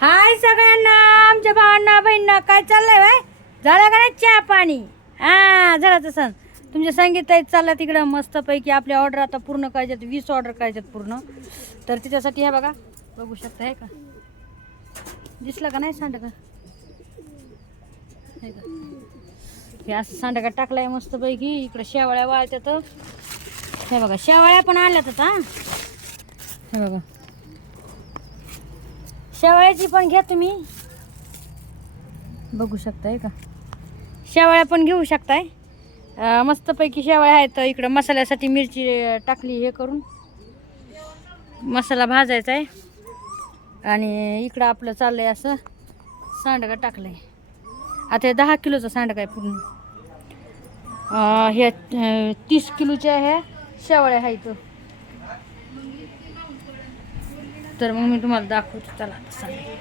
हाय सगळ्यांना आमच्या भावांना बहिणींना काय चाललंय बाय? झालं का नाही चहा पाणी? हा झालं तसं तुमच्या संगीत चालला तिकडं मस्तपैकी आपल्या ऑर्डर आता पूर्ण करायच्यात वीस ऑर्डर करायच्यात पूर्ण. तर तिच्यासाठी हे बघा बघू शकता हे का? दिसलं का नाही सांड का हे का? हे असं सांडका मस्तपैकी इकडं शेवाळ्या वाळत्यात. हे बघा शेवाळ्या पण आणल्यात आता. हे बघा. शेवाळ्याची पण घ्या तुम्ही. बघू शकताय का? शेवाळ्या पण घेऊ शकताय. मस्तपैकी शेवाळ्या आहेत इकडं. मसाल्यासाठी मिरची टाकली हे करून. मसाला भाजायचा आहे आणि इकडं आपलं चाललंय असं सांडगं टाकलंय. आता हे दहा किलोचं सांडगा आहे पूर्ण. ह्या हे तीस किलोच्या ह्या शेवाळ्या आहेत. तर मग मी तुम्हाला दाखवतो चला आता सांगा.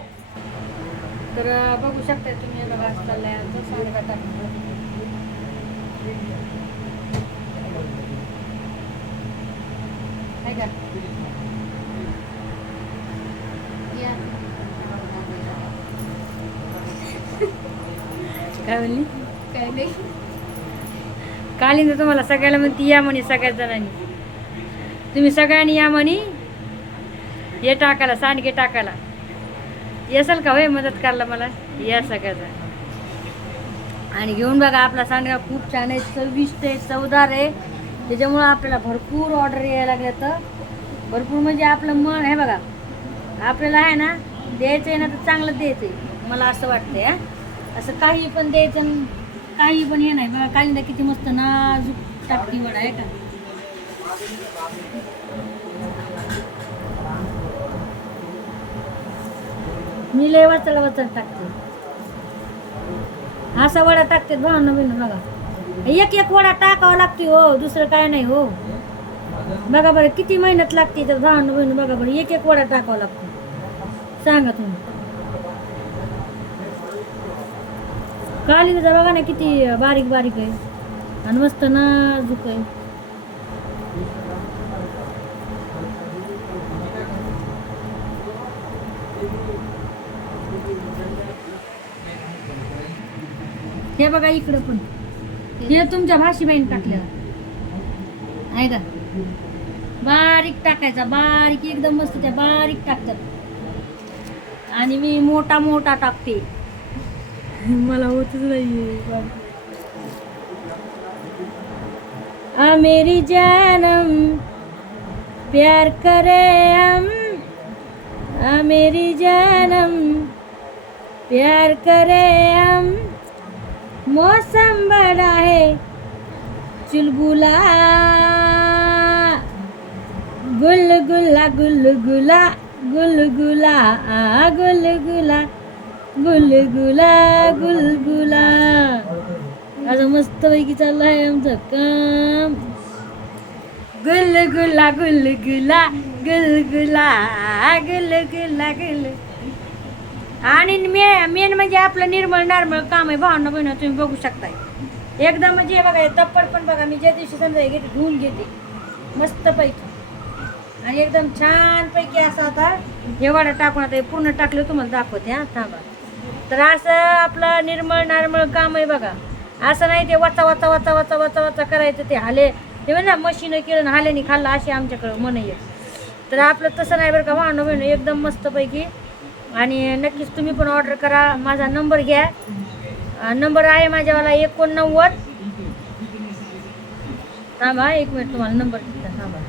तर बघू शकता तुम्ही बघा असं चाललंय आमचं. काय म्हणली काय नाही. कालीन तुम्हाला सगळ्याला म्हणते या म्हणे सगळ्याच जणांनी. तुम्ही सगळ्यांनी या म्हणे हे टाकायला सांडगे टाकायला. येसाल का होय मदत करायला मला? या सगळ्याचा. आणि घेऊन बघा आपला सांडगा खूप छान आहे चविष्ट आहे चवदार आहे. त्याच्यामुळं आपल्याला भरपूर ऑर्डर यायला लागल्या तर. भरपूर म्हणजे आपलं मन आहे बघा आपल्याला आहे ना द्यायचं आहे ना तर चांगलं द्यायचं आहे. मला असं वाटतं आहे असं काही पण द्यायचं आणि काही पण हे नाही. बघा कालिंदा किती मस्त नाजूक टाकती वडा आहे का? मी लय वाचला वाचत टाकते. असा वडा टाकते भावना बहिण बघा. एक एक वडा टाकावा लागते हो दुसरं काय नाही हो. बघा बरं किती मेहनत लागते तर भावना बहिण बघा बरं एक एक वडा टाकावा लागतो. सांगा तुम्ही. काली बघा ना किती बारीक बारीक आहे. आणि मस्त नाजूक आहे. हे बघा इकडं पण. हे तुमच्या भाषीबाईने टाकलं आहे का? बारीक टाकायचा बारीक एकदम मस्त त्या बारीक टाकतात. आणि मी मोठा मोठा टाकते. मला होतच नाही आ मेरी जानम प्यार करे हम। आ मेरी जानम प्यार करे हम। मौसम बड़ा है चुलबुला. गुलगुला गुलगुला गुलगुला गुलगुला गुलगुला गुलगुला. आता मस्त पैकी चाललं आहे आमचं काम. गुलगुला गुलगुला गुलगुला गुलगुला गुल आणि मे मेन म्हणजे आपलं निर्मळ नार्मळ काम आहे भावना बहिण तुम्ही बघू शकताय. एकदम म्हणजे बघा तप्पड पण बघा मी ज्या दिवशी समजा घेते धुवून घेते. मस्त पैकी. आणि एकदम छान पैकी असं होता हे वाडा टाकून आता पूर्ण टाकलं तुम्हाला दाखवते हा थांबा. तर असं आपलं निर्मळ नार्मळ काम आहे बघा. असं नाही ते वाचा वाचा वाचा वाचा वाचा वाचा करायचं ते हाले. ते म्हण ना मशीनं केलं हाल्याने खाल्लं असे आमच्याकडं मन आहे तर आपलं तसं नाही बरं का भावना बहिणं एकदम मस्तपैकी आणि नक्कीच तुम्ही पण ऑर्डर करा. माझा नंबर घ्या. नंबर आहे माझ्यावाला एकोणनव्वद. थांबा एक मिनिट तुम्हाला नंबर देते. थांबा.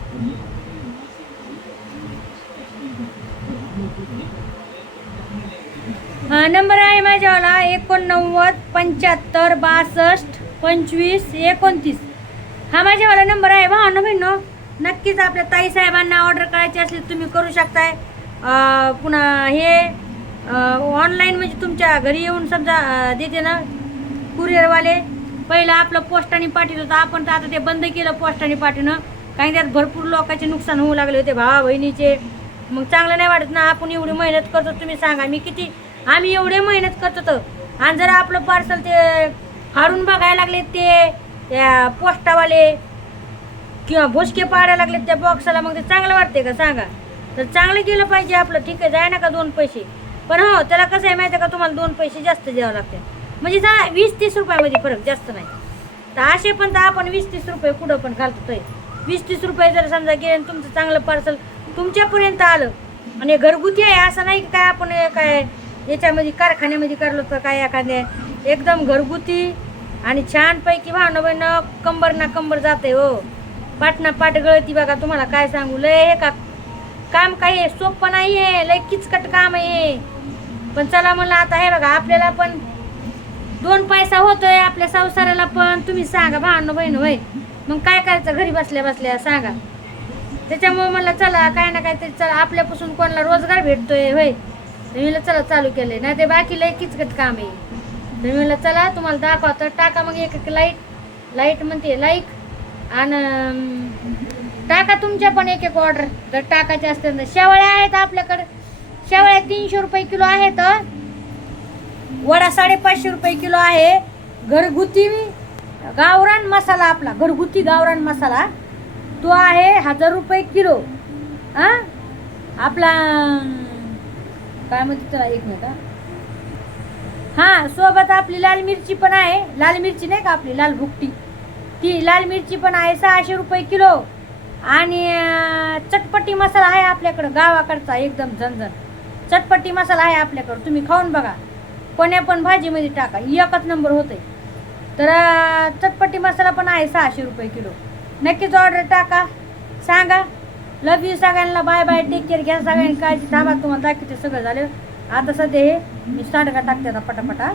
हा नंबर आहे माझ्यावाला एकोणनव्वद पंच्याहत्तर बासष्ट पंचवीस एकोणतीस. हा माझ्यावाला नंबर आहे भावना बहिणो नक्कीच आपल्या ताई साहेबांना ऑर्डर करायची असली तुम्ही करू शकताय. पुन्हा हे ऑनलाईन म्हणजे तुमच्या घरी येऊन समजा देते ना कुरिअरवाले पहिलं आपलं पोस्टाने पाठवत होतं. आपण तर आता ते बंद केलं पोस्टाने पाठवणं कारण त्यात भरपूर लोकांचे नुकसान होऊ लागले होते. भावा बहिणीचे. मग चांगलं नाही वाटत ना आपण एवढी मेहनत करतो. तुम्ही सांगा मी किती आम्ही एवढे मेहनत करतो तर. आणि जर आपलं पार्सल ते हाडून बघायला लागले ते त्या पोस्टावाले किंवा भोसके पाडायला लागले त्या बॉक्साला मग ते चांगलं वाटते का? सांगा. तर चांगलं केलं पाहिजे आपलं ठीक आहे जाय ना का दोन पैसे. पण हो त्याला कसं आहे माहिती आहे का तुम्हाला दोन पैसे जास्त द्यावं लागते म्हणजे जा वीस तीस रुपयामध्ये फरक जास्त नाही. तर असे पण तर आपण वीस तीस रुपये कुठं पण घालतो ते वीस तीस रुपये जर समजा गेले आणि तुमचं चांगलं पार्सल तुमच्यापर्यंत आलं आणि हे घरगुती आहे असं नाही की काय आपण हे काय याच्यामध्ये कारखान्यामध्ये करलो तर काय एखाद्या एकदम घरगुती आणि छानपैकी भावना बहिणं कंबर ना कंबर जाते हो. पाटना पाट गळती बघा तुम्हाला काय सांगू लय हे का काम काही आहे, सोपं नाही आहे लय किचकट काम आहे. पण चला म्हणलं आता हे बघा आपल्याला पण दोन पैसा होतोय आपल्या संसाराला पण. तुम्ही सांगा भावना बहीण होय. मग काय करायचं? घरी बसल्या बसल्या सांगा. त्याच्यामुळे म्हणलं चला काय ना काय तरी चला आपल्यापासून कोणाला रोजगार भेटतोय होय. म्हणलं चला चालू केलंय. नाही ते बाकी लय किचकट काम आहे. म्हणलं चला तुम्हाला दाखवतं. टाका मग एक एक लाइट लाइट म्हणते लाईक आणि टाका तुमच्या पण एक एक ऑर्डर जर टाकायचे असतील तर. शेवळ्या आहेत आपल्याकडे. शेवळ्या तीनशे रुपये किलो आहेत. वडा साडेपाचशे रुपये किलो आहे. घरगुती गावरान मसाला आपला. घरगुती गावरान मसाला तो आहे हजार रुपये किलो. हा? आपला काय म्हणते त्याला? एक मिनिट हा. हा सोबत आपली लाल मिरची पण आहे. लाल मिरची नाही का आपली? लाल भुकटी. ती लाल मिरची पण आहे सहाशे रुपये किलो. आणि चटपटी मसाला आहे आपल्याकडं गावाकडचा एकदम झणझण. चटपटी मसाला आहे आपल्याकडं तुम्ही खाऊन बघा. कोण्या पण भाजीमध्ये टाका एकच नंबर होते तर चटपटी मसाला पण आहे सहाशे रुपये किलो. नक्कीच ऑर्डर टाका सांगा. लव यू सगळ्यांना बाय बाय टेक केअर घ्या सगळ्यांनी काळजी थांबा तुम्हाला दाखवते सगळं झालं. आता सध्या हे मी स्टार्ट टाकते आता पटापटा.